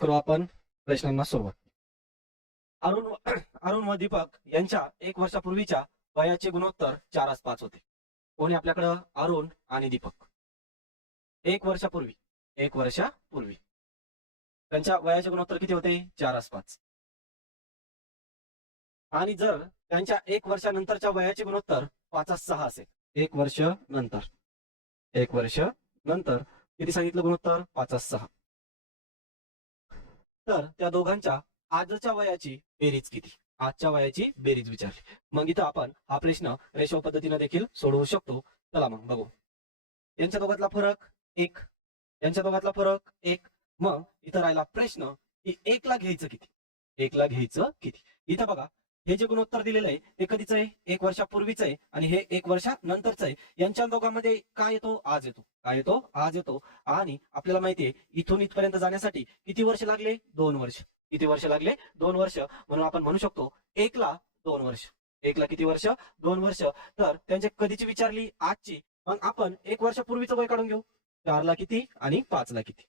करू आपण प्रश्नांना सुरुवात. अरुण अरुण व दीपक यांच्या एक वर्षापूर्वीच्या वयाचे गुणोत्तर चारच पाच होते. कोणी आपल्याकडं? अरुण आणि दीपक. एक वर्षापूर्वी एक वर्षापूर्वी. त्यांच्या वयाचे गुणोत्तर किती होते? चार पाच. आणि जर त्यांच्या एक वर्षानंतरच्या वयाचे गुणोत्तर पाच सहा असेल एक वर्ष नंतर एक वर्ष नंतर किती सांगितलं गुणोत्तर? पाचच सहा. तर त्या दोघांच्या आजच्या वयाची बेरीज किती? आजच्या वयाची बेरीज विचारली. मग इथं आपण हा प्रश्न रेशो पद्धतीने देखील सोडवू शकतो. चला मग बघू. यांच्या दोघातला फरक एक. यांच्या दोघातला फरक एक. मग इथं राहिला प्रश्न की एकला घ्यायचं किती? एकला घ्यायचं किती? इथं बघा हे जे गुणोत्तर दिलेलं आहे ते कधीच आहे? एक वर्षापूर्वीच आहे आणि हे एक वर्षानंतरच आहे. यांच्या दोघांमध्ये काय येतो? आज येतो. काय येतो? आज येतो. आणि आपल्याला माहितीये इथून इथपर्यंत जाण्यासाठी किती वर्ष लागले? दोन वर्ष. किती वर्ष लागले? दोन वर्ष. म्हणून आपण म्हणू शकतो एकला दोन वर्ष. एकला किती वर्ष? दोन वर्ष. तर त्यांचे कधीची विचारली? आजची. मग आपण एक वर्षापूर्वीचं वय काढून घेऊ. चारला किती आणि पाचला किती?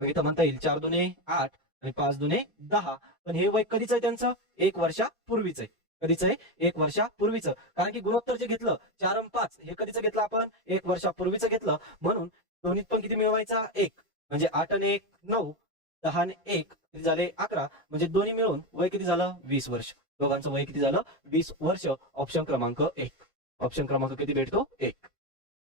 मग इथं म्हणता येईल चार दोन आठ. आणि पाच दुने दहा. पण हे वय कधीच आहे त्यांचं? एक वर्षापूर्वीच आहे. कधीच आहे? एक वर्षापूर्वीचं कारण की गुणोत्तर जे घेतलं चार आणि पाच हे कधीच घेतलं आपण? एक वर्षापूर्वीच घेतलं. म्हणून दोन्हीत पण किती मिळवायचा? एक. म्हणजे आठ आणि एक नऊ. दहा आणि एक किती झाले? अकरा. म्हणजे दोन्ही मिळून वय किती झालं? वीस वर्ष. दोघांचं वय किती झालं? वीस वर्ष. ऑप्शन क्रमांक एक. ऑप्शन क्रमांक किती भेटतो? एक.